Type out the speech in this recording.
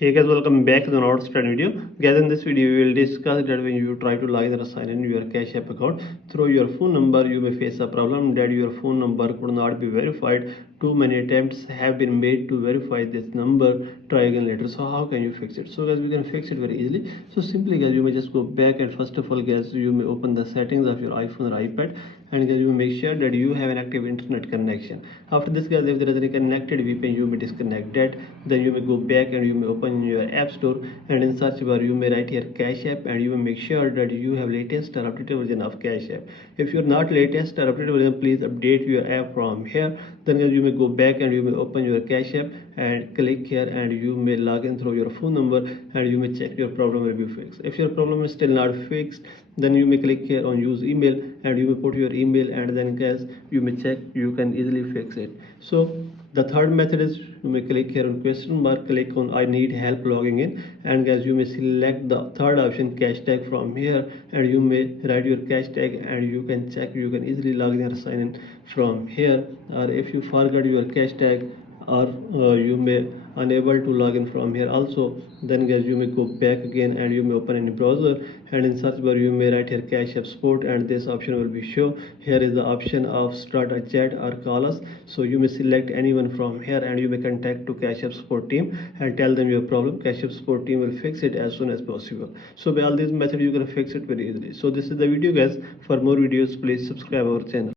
Hey guys, welcome back to another study video. Guys, in this video we will discuss that when you try to log in or sign in your Cash App account through your phone number, you may face a problem that your phone number could not be verified. Too many attempts have been made to verify this number. Try again later. So how can you fix it? So guys, we can fix it very easily. So simply guys, you may just go back, and first of all guys, you may open the settings of your iPhone or iPad, and guys, you may make sure that you have an active internet connection. After this guys, if there is any connected VPN, you may disconnect that. Then you may go back and you may open your app store, and in search bar you may write here Cash App, and you may make sure that you have latest or updated version of Cash App. If you're not latest or updated version, please update your app from here. Then you may go back and you may open your Cash App and click here, and you may log in through your phone number, and you may check your problem will be fixed. If your problem is still not fixed, then you may click here on use email, and you may put your email, and then guys, you may check, you can easily fix it. So the third method is you may click here on question mark, click on I need help logging in, and guys, you may select the third option cash tag from here, and you may write your cash tag, and you can check, you can easily log in or sign in from here. Or if you forgot your cash tag, or you may unable to log in from here also, then guys, you may go back again, and you may open any browser, and in search bar you may write here Cash App support, and this option will be show. Here is the option of start a chat or call us, so you may select anyone from here, and you may contact to Cash App support team and tell them your problem. Cash App support team will fix it as soon as possible. So by all these methods you can fix it very easily. So this is the video guys. For more videos, please subscribe our channel.